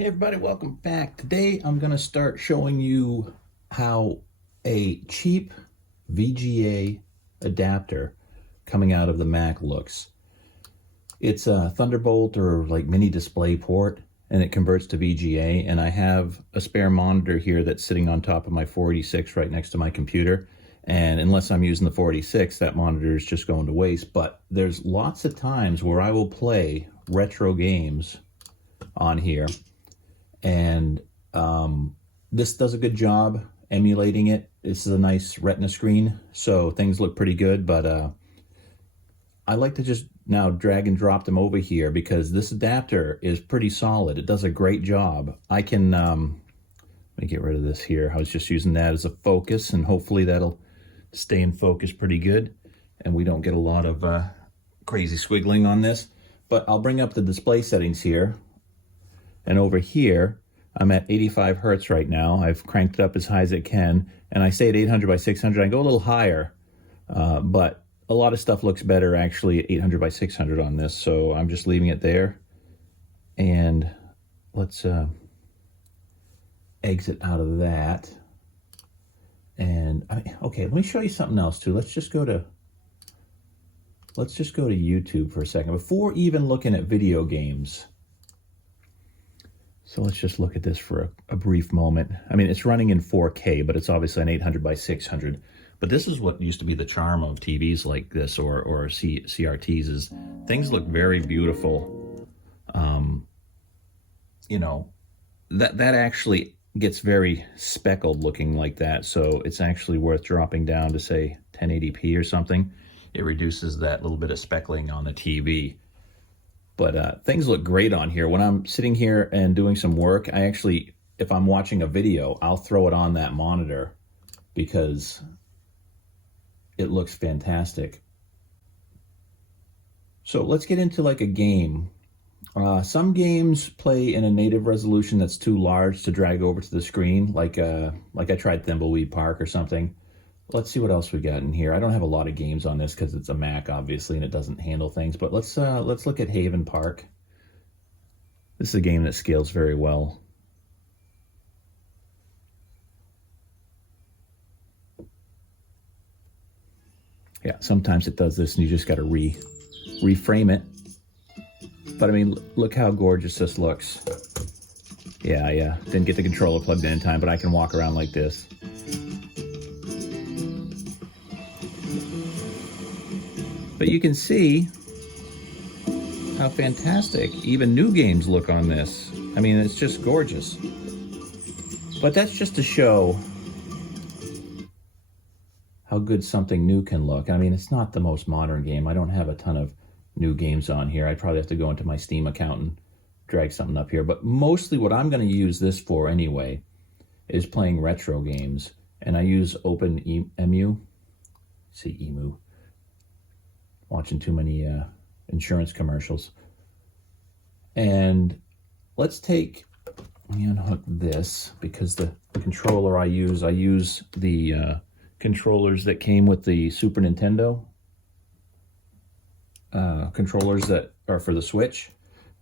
Hey everybody, welcome back. Today I'm going to start showing you how a cheap VGA adapter coming out of the Mac looks. It's a Thunderbolt or like Mini Displayport, and it converts to VGA, and I have a spare monitor here that's sitting on top of my 486 right next to my computer, and unless I'm using the 486, that monitor is just going to waste. But there's lots of times where I will play retro games on here, and this does a good job emulating it. This is a nice retina screen, so things look pretty good, but I like to just now drag and drop them over here because this adapter is pretty solid. It does a great job. I can, let me get rid of this here. I was just using that as a focus, and hopefully that'll stay in focus pretty good and we don't get a lot of crazy squiggling on this. But I'll bring up the display settings here. And over here, I'm at 85 hertz right now. I've cranked it up as high as it can. And I say at 800 by 600, I go a little higher. But a lot of stuff looks better actually at 800 by 600 on this. So I'm just leaving it there. And let's exit out of that. And okay, let me show you something else too. Let's just go to YouTube for a second before even looking at video games. So let's just look at this for a brief moment. I mean, it's running in 4K, but it's obviously an 800 by 600. But this is what used to be the charm of TVs like this or CRTs, is things look very beautiful. You know, that actually gets very speckled looking like that. So it's actually worth dropping down to say 1080p or something. It reduces that little bit of speckling on the TV. But things look great on here. When I'm sitting here and doing some work, I actually, if I'm watching a video, I'll throw it on that monitor because it looks fantastic. So let's get into like a game. Some games play in a native resolution that's too large to drag over to the screen, like I tried Thimbleweed Park or something. Let's see what else we got in here. I don't have a lot of games on this because it's a Mac, obviously, and it doesn't handle things. But let's look at Haven Park. This is a game that scales very well. Yeah, sometimes it does this, and you just got to reframe it. But I mean, look how gorgeous this looks. Yeah. Didn't get the controller plugged in time, but I can walk around like this. But you can see how fantastic even new games look on this. I mean, it's just gorgeous. But that's just to show how good something new can look. I mean, it's not the most modern game. I don't have a ton of new games on here. I'd probably have to go into my Steam account and drag something up here. But mostly what I'm going to use this for anyway is playing retro games. And I use Emu. See Emu. Watching too many insurance commercials. And let me unhook this because the controller I use the controllers that came with the Super Nintendo. Controllers that are for the Switch.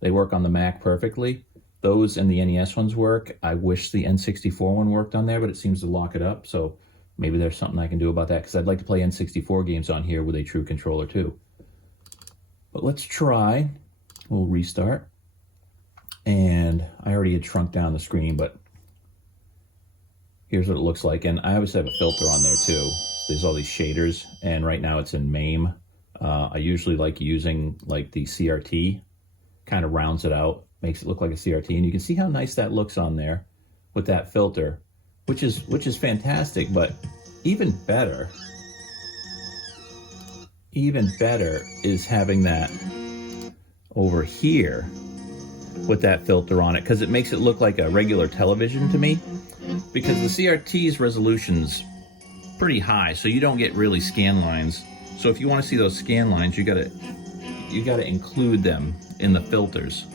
They work on the Mac perfectly. Those and the NES ones work. I wish the N64 one worked on there, but it seems to lock it up. So maybe there's something I can do about that because I'd like to play N64 games on here with a true controller too. But let's try. We'll restart. And I already had shrunk down the screen, but here's what it looks like. And I obviously have a filter on there too. There's all these shaders, and right now it's in MAME. I usually like using like the CRT, kind of rounds it out, makes it look like a CRT, and you can see how nice that looks on there with that filter, which is fantastic. But even better is having that over here with that filter on it, because it makes it look like a regular television to me, because the CRT's resolution's pretty high, so you don't get really scan lines. So if you want to see those scan lines, you gotta include them in the filters.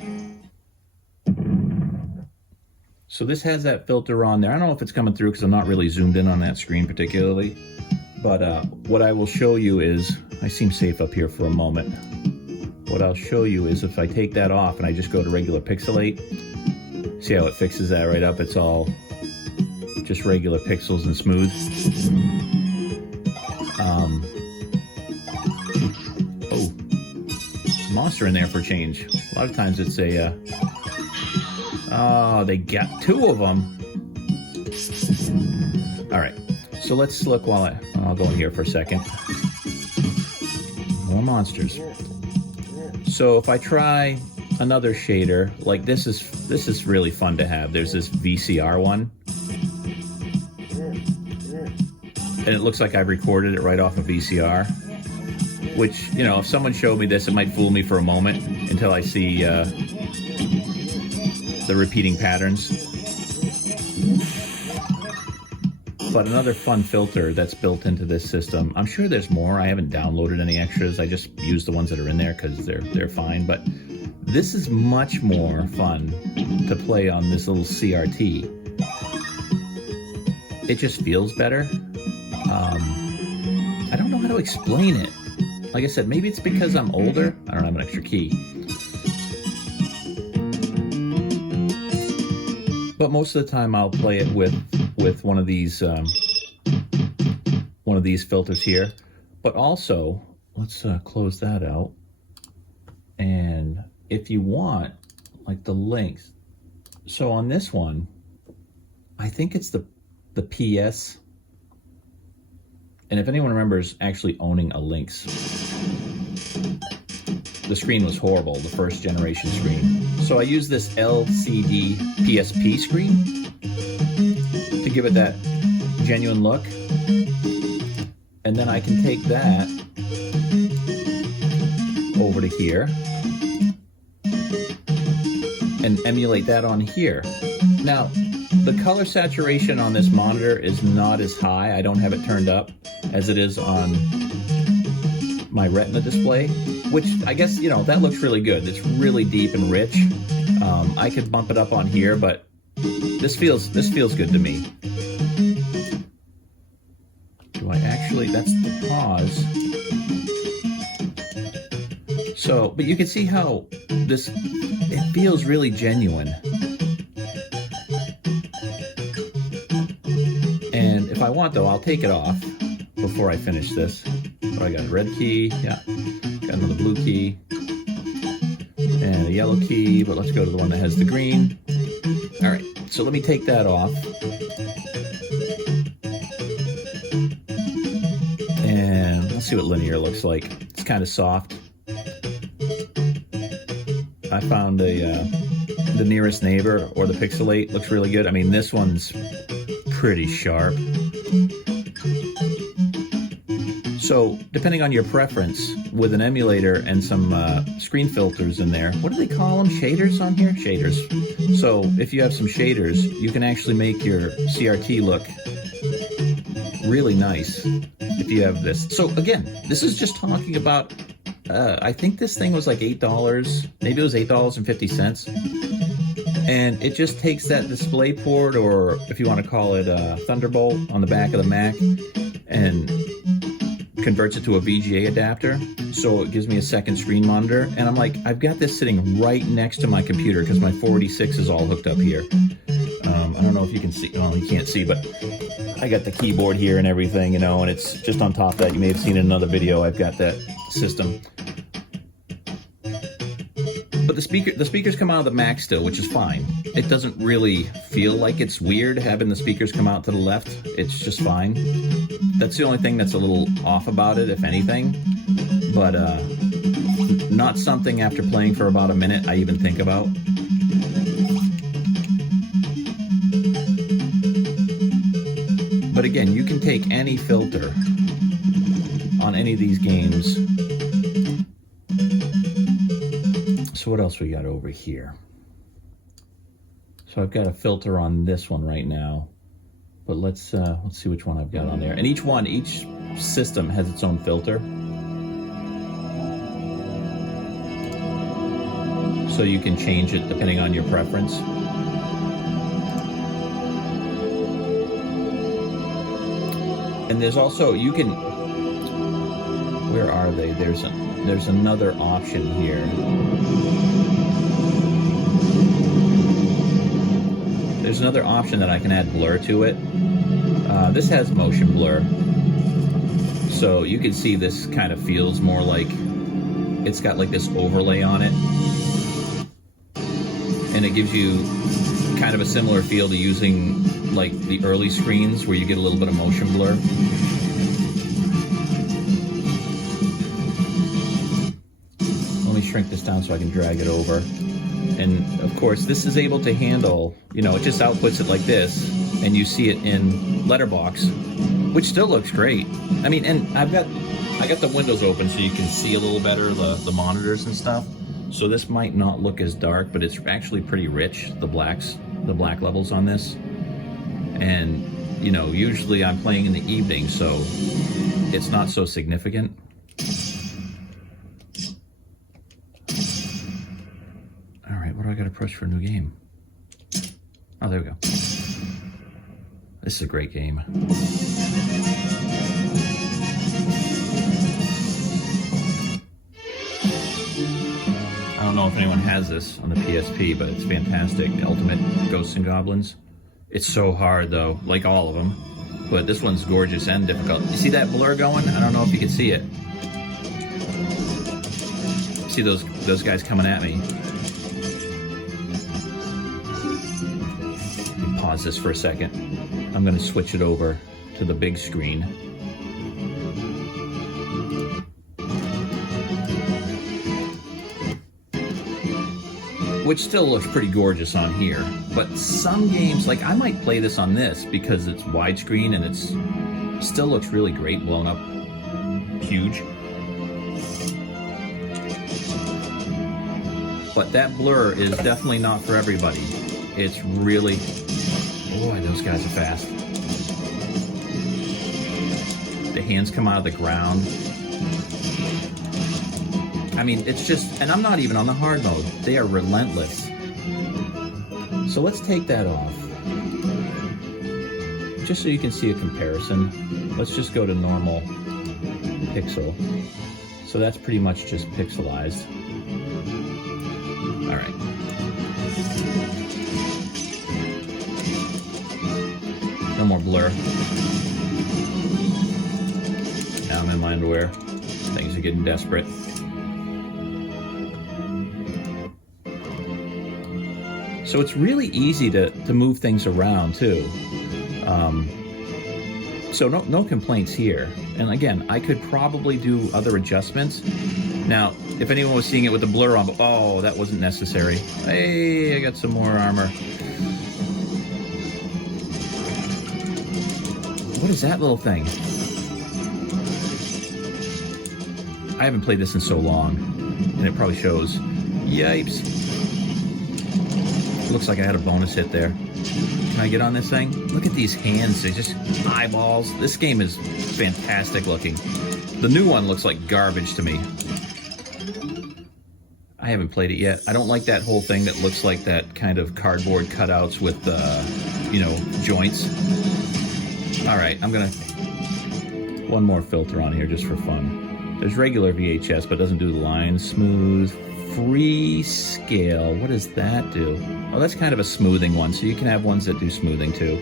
So this has that filter on there. I don't know if it's coming through because I'm not really zoomed in on that screen particularly. But what I will show you is, I seem safe up here for a moment. What I'll show you is if I take that off and I just go to regular pixelate, See how it fixes that right up? It's all just regular pixels and smooth. Oh, monster in there for change. A lot of times it's a, oh, they got two of them. All right, so let's look while I'll go in here for a second. More monsters. So if I try another shader, like this is really fun to have. There's this VCR one. And it looks like I've recorded it right off of VCR, which, you know, if someone showed me this, it might fool me for a moment until I see the repeating patterns. But another fun filter that's built into this system, I'm sure there's more. I haven't downloaded any extras. I just use the ones that are in there because they're fine. But this is much more fun to play on this little CRT. It just feels better. I don't know how to explain it. Like I said, maybe it's because I'm older. I don't have an extra key. But most of the time I'll play it with one of these filters here. But also, let's close that out. And if you want, like the links. So on this one, I think it's the PS. And if anyone remembers actually owning a Lynx, the screen was horrible, the first generation screen. So I use this LCD PSP screen to give it that genuine look. And then I can take that over to here and emulate that on here. Now, the color saturation on this monitor is not as high. I don't have it turned up as it is on my Retina display, which I guess, you know, that looks really good. It's really deep and rich. I could bump it up on here, but this feels good to me. Do I actually, that's the pause. So, but you can see how it feels really genuine. And if I want though, I'll take it off before I finish this. Oh, I got a red key, yeah. Got another blue key. And a yellow key, but let's go to the one that has the green. All right, so let me take that off. And let's see what linear looks like. It's kind of soft. I found the nearest neighbor or the pixelate looks really good. I mean, this one's pretty sharp. So depending on your preference, with an emulator and some screen filters in there, what do they call them? Shaders on here? Shaders. So if you have some shaders, you can actually make your CRT look really nice if you have this. So again, this is just talking about, I think this thing was like $8, maybe it was $8.50. And it just takes that Displayport, or if you want to call it a Thunderbolt on the back of the Mac, and converts it to a VGA adapter. So it gives me a second screen monitor. And I'm like, I've got this sitting right next to my computer because my 486 is all hooked up here. I don't know if you can see, well, you can't see, but I got the keyboard here and everything, you know, and it's just on top of that. You may have seen in another video, I've got that system. But the speakers come out of the Mac still, which is fine. It doesn't really feel like it's weird having the speakers come out to the left. It's just fine. That's the only thing that's a little off about it, if anything. But not something after playing for about a minute I even think about. But again, you can take any filter on any of these games. So what else we got over here? So I've got a filter on this one right now, but let's see which one I've got on there. And each system has its own filter. So you can change it depending on your preference. And there's also, you can, where are they? There's another option here. there's another option that I can add blur to it. This has motion blur. So you can see this kind of feels more like it's got like this overlay on it. And it gives you kind of a similar feel to using like the early screens where you get a little bit of motion blur. Let me shrink this down so I can drag it over. And of course this is able to handle, you know, it just outputs it like this and you see it in letterbox, which still looks great. I mean, and I got the windows open so you can see a little better the monitors and stuff. So this might not look as dark, but it's actually pretty rich, the black levels on this. And, you know, usually I'm playing in the evening, so it's not so significant. All right, what do I got to push for a new game? Oh, there we go. This is a great game. I don't know if anyone has this on the PSP, but it's fantastic. Ultimate Ghosts and Goblins. It's so hard though, like all of them. But this one's gorgeous and difficult. You see that blur going? I don't know if you can see it. See those guys coming at me. Let me pause this for a second. I'm gonna switch it over to the big screen. Which still looks pretty gorgeous on here. But some games, like I might play this on this because it's widescreen and it's still looks really great, blown up huge. But that blur is definitely not for everybody. It's really, boy, those guys are fast. The hands come out of the ground. I mean, it's just, and I'm not even on the hard mode. They are relentless. So let's take that off. Just so you can see a comparison, let's just go to normal pixel. So that's pretty much just pixelized. All right. No more blur. Now I'm in my underwear. Things are getting desperate. So it's really easy to move things around too. So no complaints here. And again, I could probably do other adjustments. Now, if anyone was seeing it with the blur on, oh, that wasn't necessary. Hey, I got some more armor. What is that little thing? I haven't played this in so long, and it probably shows. Yipes. Looks like I had a bonus hit there. Can I get on this thing? Look at these hands, they're just eyeballs. This game is fantastic looking. The new one looks like garbage to me. I haven't played it yet. I don't like that whole thing that looks like that kind of cardboard cutouts with, you know, joints. All right, I'm gonna, one more filter on here just for fun. There's regular VHS, but it doesn't do the lines. Smooth. Freescale, what does that do? Oh, that's kind of a smoothing one, so you can have ones that do smoothing too.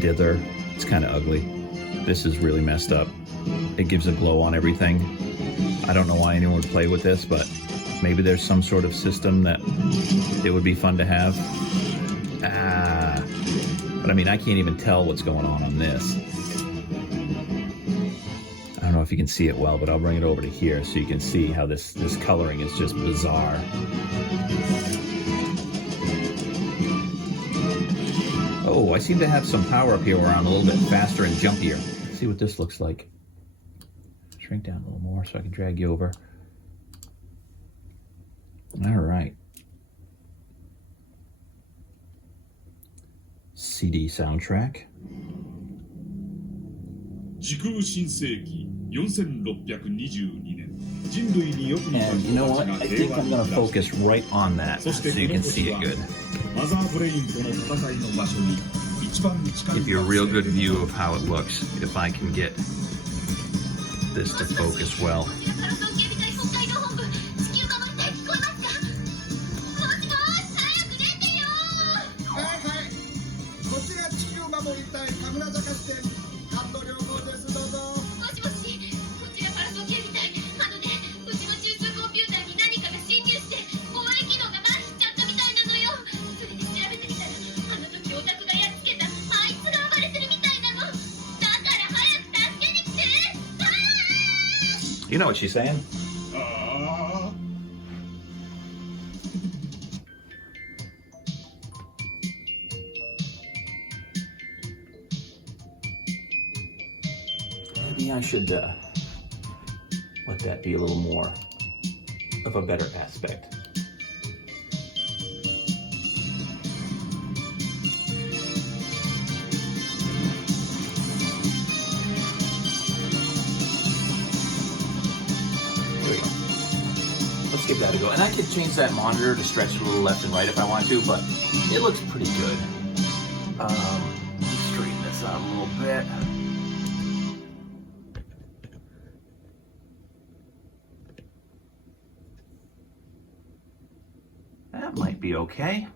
Dither, it's kind of ugly. This is really messed up. It gives a glow on everything. I don't know why anyone would play with this, but maybe there's some sort of system that it would be fun to have. But I mean, I can't even tell what's going on this. I don't know if you can see it well, but I'll bring it over to here so you can see how this coloring is just bizarre. Oh, I seem to have some power up here where I'm a little bit faster and jumpier. Let's see what this looks like. Shrink down a little more so I can drag you over. All right. CD soundtrack. And you know what? I think I'm going to focus right on that so you can see it good. Give you a real good view of how it looks if I can get this to focus well. You know what she's saying? Maybe I should let that be a little more of a better aspect. There we go. Let's give that a go. And I could change that monitor to stretch it a little left and right if I want to, but it looks pretty good. Straighten this out a little bit. That might be okay.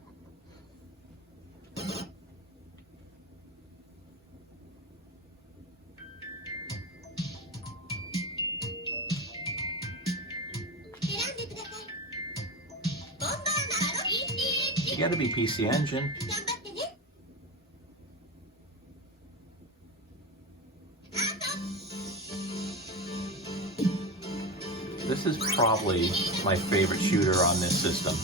You gotta be PC Engine. This is probably my favorite shooter on this system.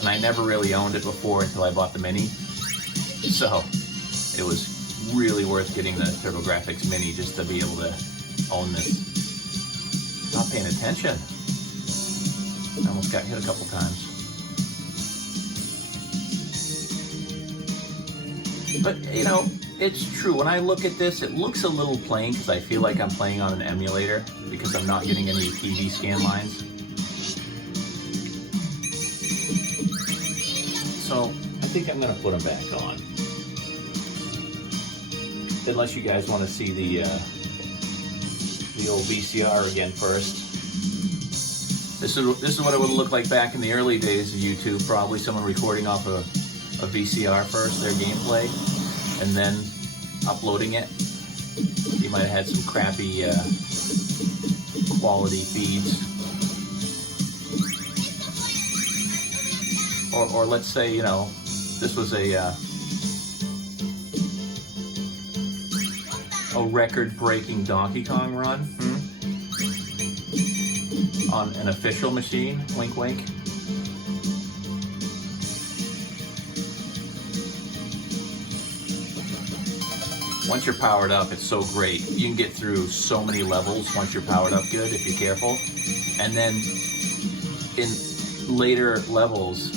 And I never really owned it before until I bought the Mini. So it was really worth getting the TurboGrafx Mini just to be able to own this. Not paying attention. I almost got hit a couple times. But, you know, it's true. When I look at this, it looks a little plain because I feel like I'm playing on an emulator because I'm not getting any TV scan lines. So I think I'm going to put them back on. Unless you guys want to see the old VCR again first. This is what it would look like back in the early days of YouTube. Probably someone recording off a VCR first, their gameplay, and then uploading it. You might have had some crappy quality feeds. Or let's say, you know, this was a record-breaking Donkey Kong run on an official machine, wink wink. Once you're powered up, it's so great. You can get through so many levels once you're powered up good, if you're careful. And then in later levels,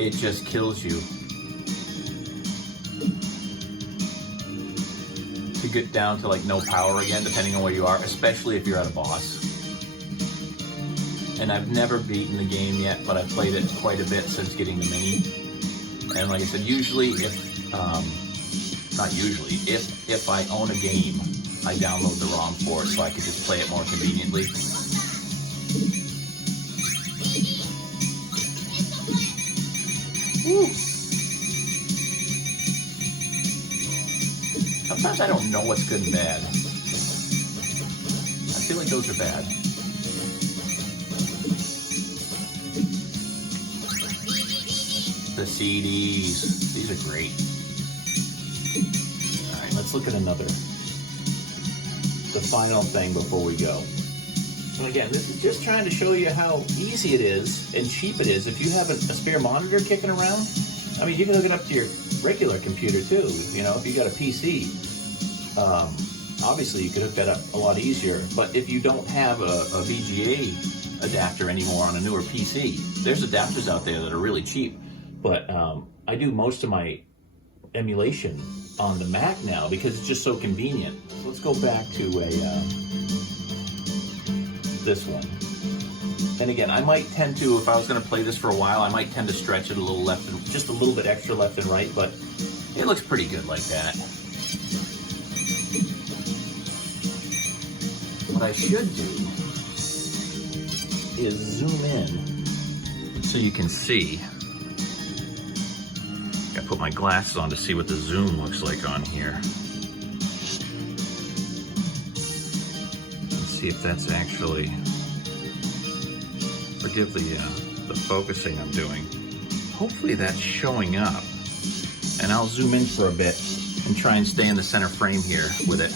it just kills you. To get down to like no power again, depending on where you are, especially if you're at a boss. And I've never beaten the game yet, but I've played it quite a bit since getting the Mini. And like I said, usually if I own a game, I download the ROM for it so I can just play it more conveniently. Woo. Sometimes I don't know what's good and bad. I feel like those are bad. The CDs, these are great. All right, let's look at the final thing before we go. And again, this is just trying to show you how easy it is and cheap it is. If you have a spare monitor kicking around, I mean, you can hook it up to your regular computer too. You know, if you got a PC, obviously you could hook that up a lot easier. But if you don't have a VGA adapter anymore on a newer PC, there's adapters out there that are really cheap. But I do most of my emulation on the Mac now because it's just so convenient. So let's go back to this one. And again, I might tend to, if I was going to play this for a while, I might tend to stretch it a little left, and just a little bit extra left and right, but it looks pretty good like that. What I should do is zoom in so you can see. I put my glasses on to see what the zoom looks like on here. Let's see if that's actually, forgive the focusing I'm doing. Hopefully that's showing up. And I'll zoom in for a bit and try and stay in the center frame here with it.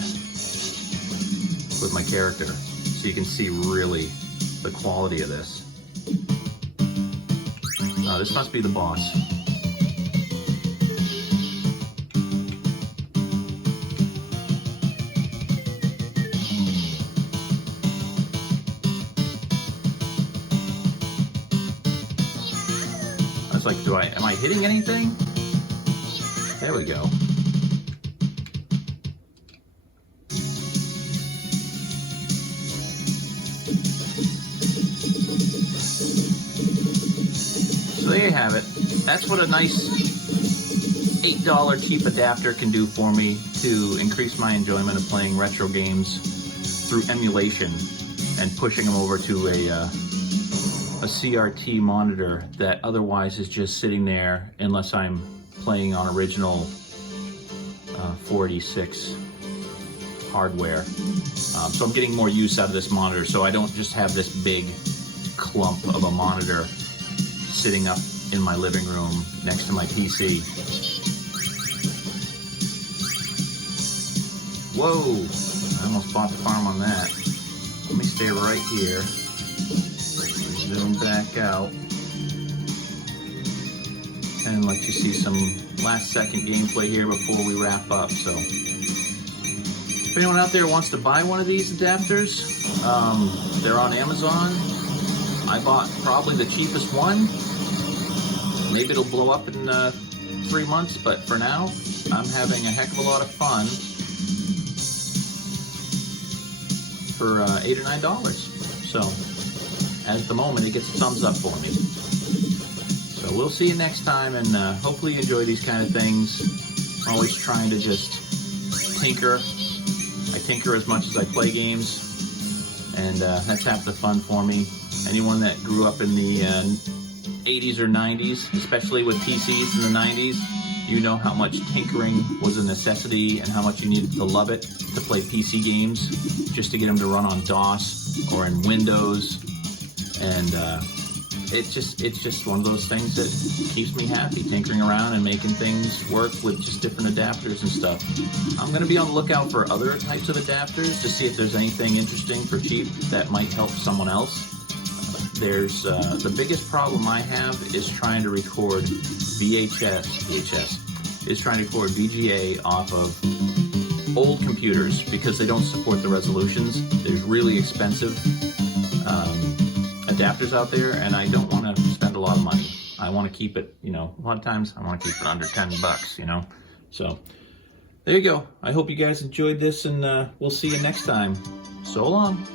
with my character, so you can see really the quality of this. This must be the boss. I was like, am I hitting anything? There we go. So there you have it. That's what a nice $8 cheap adapter can do for me to increase my enjoyment of playing retro games through emulation and pushing them over to a CRT monitor that otherwise is just sitting there unless I'm playing on original 486 hardware. So I'm getting more use out of this monitor, so I don't just have this big clump of a monitor sitting up in my living room next to my PC. Whoa, I almost bought the farm on that. Let me stay right here. Zoom back out and let you see some last second gameplay here before we wrap up. So if anyone out there wants to buy one of these adapters, they're on Amazon. I bought probably the cheapest one. Maybe it'll blow up in 3 months, but for now, I'm having a heck of a lot of fun for $8 or $9. So, at the moment, it gets a thumbs up for me. So we'll see you next time, and hopefully you enjoy these kind of things. I'm always trying to just tinker. I tinker as much as I play games, and that's half the fun for me. Anyone that grew up in the 80s or 90s, especially with PCs in the 90s, you know how much tinkering was a necessity and how much you needed to love it to play PC games just to get them to run on DOS or in Windows. And it's just one of those things that keeps me happy, tinkering around and making things work with just different adapters and stuff. I'm going to be on the lookout for other types of adapters to see if there's anything interesting for cheap that might help someone else. There's the biggest problem I have is trying to record is trying to record VGA off of old computers because they don't support the resolutions. There's really expensive adapters out there, and I don't want to spend a lot of money. I want to keep it, a lot of times I want to keep it under $10, So there you go. I hope you guys enjoyed this, and we'll see you next time. So long.